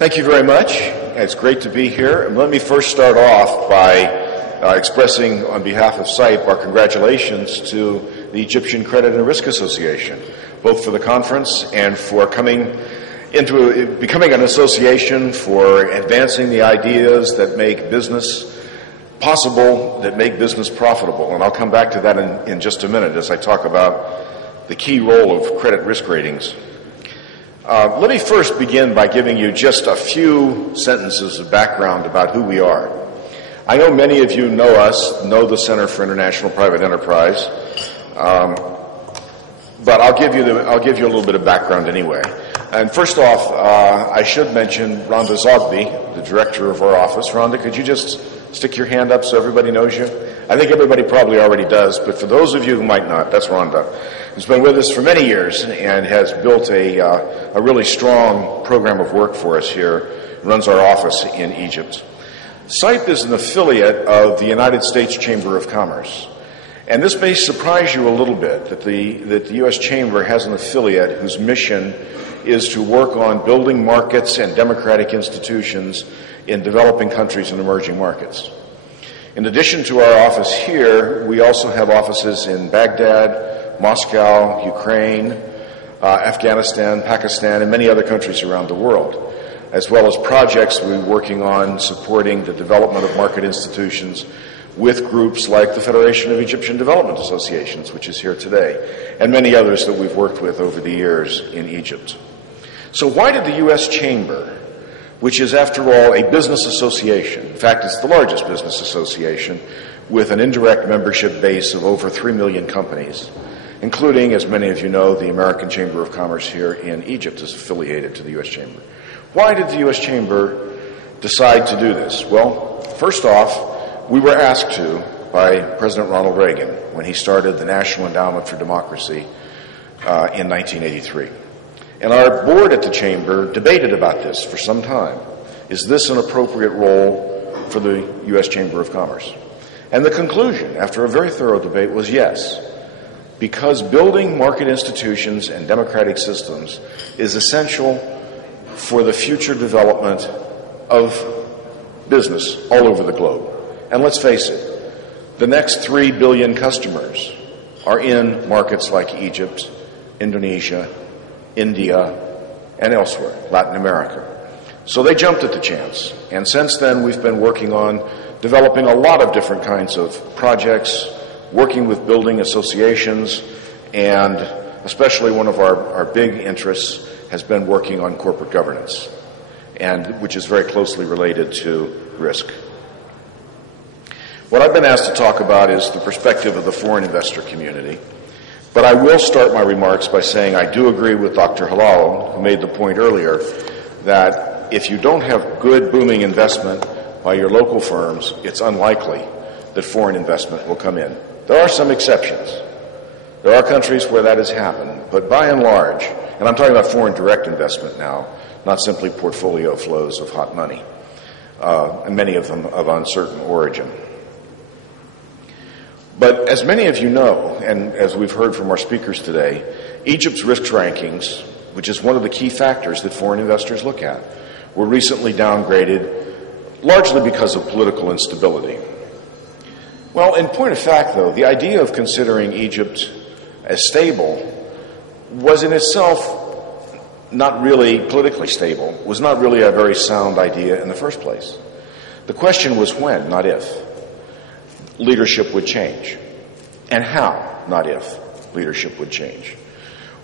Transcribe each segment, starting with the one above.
Thank you very much. It's great to be here. And let me first start off by expressing on behalf of SIPE our congratulations to the Egyptian Credit and Risk Association, both for the conference and for becoming an association for advancing the ideas that make business possible, that make business profitable. And I'll come back to that in just a minute as I talk about the key role of credit risk ratings. Let me first begin by giving you just a few sentences of background about who we are. I know many of you know us, know the Center for International Private Enterprise, but I'll give you a little bit of background anyway. And first off, I should mention Rhonda Zogby, the director of our office. Rhonda, could you just stick your hand up so everybody knows you? I think everybody probably already does, but for those of you who might not, that's Rhonda, who's been with us for many years and has built a really strong program of work for us here, runs our office in Egypt. SIPE is an affiliate of the United States Chamber of Commerce. And this may surprise you a little bit that the U.S. Chamber has an affiliate whose mission is to work on building markets and democratic institutions in developing countries and emerging markets. In addition to our office here, we also have offices in Baghdad, Moscow, Ukraine, Afghanistan, Pakistan, and many other countries around the world, as well as projects we're working on supporting the development of market institutions with groups like the Federation of Egyptian Development Associations, which is here today, and many others that we've worked with over the years in Egypt. So why did the U.S. Chamber, which is, after all, a business association, in fact, it's the largest business association with an indirect membership base of over 3 million companies, including, as many of you know, the American Chamber of Commerce here in Egypt is affiliated to the U.S. Chamber. Why did the U.S. Chamber decide to do this? Well, first off, we were asked to by President Ronald Reagan when he started the National Endowment for Democracy in 1983. And our board at the Chamber debated about this for some time. Is this an appropriate role for the U.S. Chamber of Commerce? And the conclusion, after a very thorough debate, was yes, because building market institutions and democratic systems is essential for the future development of business all over the globe. And let's face it, the next 3 billion customers are in markets like Egypt, Indonesia, India, and elsewhere, Latin America. So they jumped at the chance. And since then, we've been working on developing a lot of different kinds of projects, working with building associations, and especially one of our big interests has been working on corporate governance, and which is very closely related to risk. What I've been asked to talk about is the perspective of the foreign investor community. But I will start my remarks by saying I do agree with Dr. Halal, who made the point earlier, that if you don't have good, booming investment by your local firms, it's unlikely that foreign investment will come in. There are some exceptions. There are countries where that has happened, but by and large, and I'm talking about foreign direct investment now, not simply portfolio flows of hot money, and many of them of uncertain origin. But as many of you know, and as we've heard from our speakers today, Egypt's risk rankings, which is one of the key factors that foreign investors look at, were recently downgraded largely because of political instability. Well, in point of fact, though, the idea of considering Egypt as stable was in itself not really politically stable, was not really a very sound idea in the first place. The question was when, not if, leadership would change, and how, not if, leadership would change.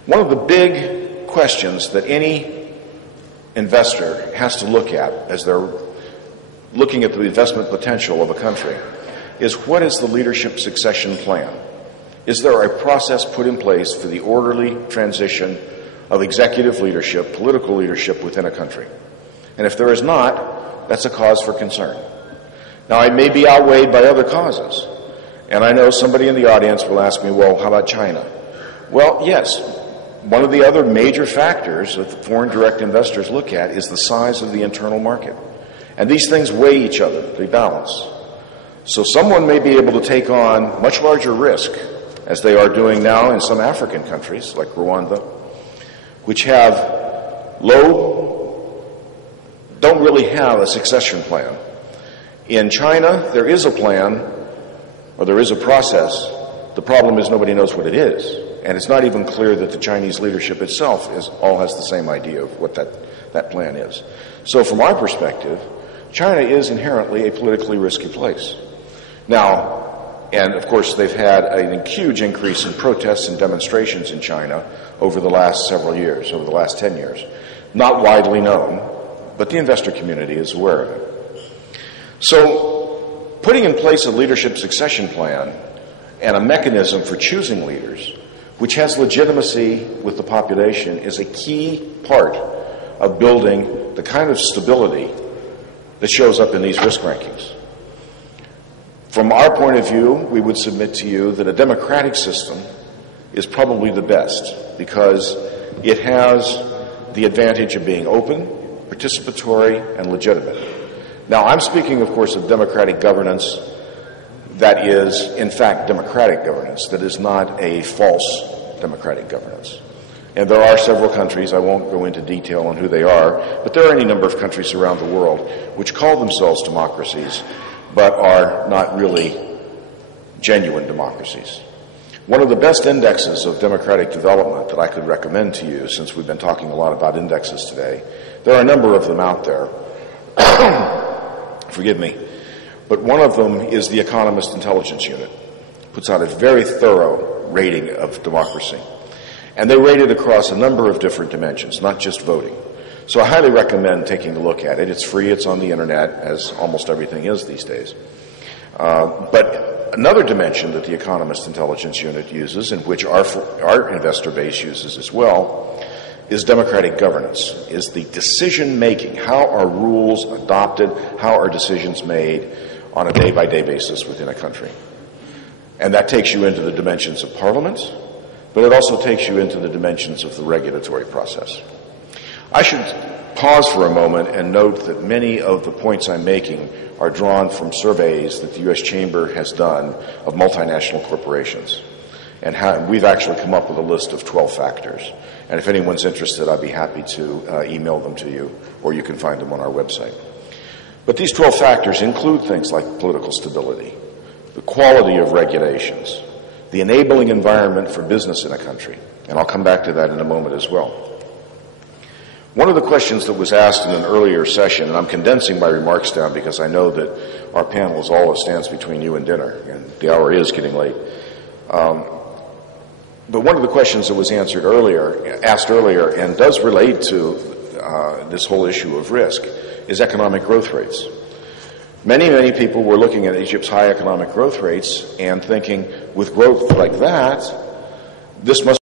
One of the big questions that any investor has to look at as they're looking at the investment potential of a country is what is the leadership succession plan? Is there a process put in place for the orderly transition of executive leadership, political leadership within a country? And if there is not, that's a cause for concern. Now, it may be outweighed by other causes. And I know somebody in the audience will ask me, well, how about China? Well, yes. One of the other major factors that foreign direct investors look at is the size of the internal market. And these things weigh each other. They balance. So someone may be able to take on much larger risk, as they are doing now in some African countries, like Rwanda, which have low don't really have a succession plan. In China, there is a plan, or there is a process. The problem is nobody knows what it is. And it's not even clear that the Chinese leadership itself all has the same idea of what that plan is. So from our perspective, China is inherently a politically risky place. Now, and of course they've had a huge increase in protests and demonstrations in China over the last several years, over the last 10 years. Not widely known, but the investor community is aware of it. So putting in place a leadership succession plan and a mechanism for choosing leaders, which has legitimacy with the population, is a key part of building the kind of stability that shows up in these risk rankings. From our point of view, we would submit to you that a democratic system is probably the best because it has the advantage of being open, participatory, and legitimate. Now, I'm speaking, of course, of democratic governance that is, in fact, democratic governance, that is not a false democratic governance. And there are several countries, I won't go into detail on who they are, but there are any number of countries around the world which call themselves democracies, but are not really genuine democracies. One of the best indexes of democratic development that I could recommend to you, since we've been talking a lot about indexes today, there are a number of them out there. Forgive me. But one of them is the Economist Intelligence Unit. It puts out a very thorough rating of democracy. And they rate it across a number of different dimensions, not just voting. So I highly recommend taking a look at it. It's free, it's on the internet, as almost everything is these days. But another dimension that the Economist Intelligence Unit uses, and which our investor base uses as well, is democratic governance, is the decision-making. How are rules adopted? How are decisions made on a day-by-day basis within a country? And that takes you into the dimensions of parliament, but it also takes you into the dimensions of the regulatory process. I should pause for a moment and note that many of the points I'm making are drawn from surveys that the U.S. Chamber has done of multinational corporations. And we've actually come up with a list of 12 factors. And if anyone's interested, I'd be happy to email them to you, or you can find them on our website. But these 12 factors include things like political stability, the quality of regulations, the enabling environment for business in a country. And I'll come back to that in a moment as well. One of the questions that was asked in an earlier session, and I'm condensing my remarks down because I know that our panel is all that stands between you and dinner, and the hour is getting late. But one of the questions that was asked earlier, and does relate to this whole issue of risk, is economic growth rates. Many people were looking at Egypt's high economic growth rates and thinking, with growth like that, this must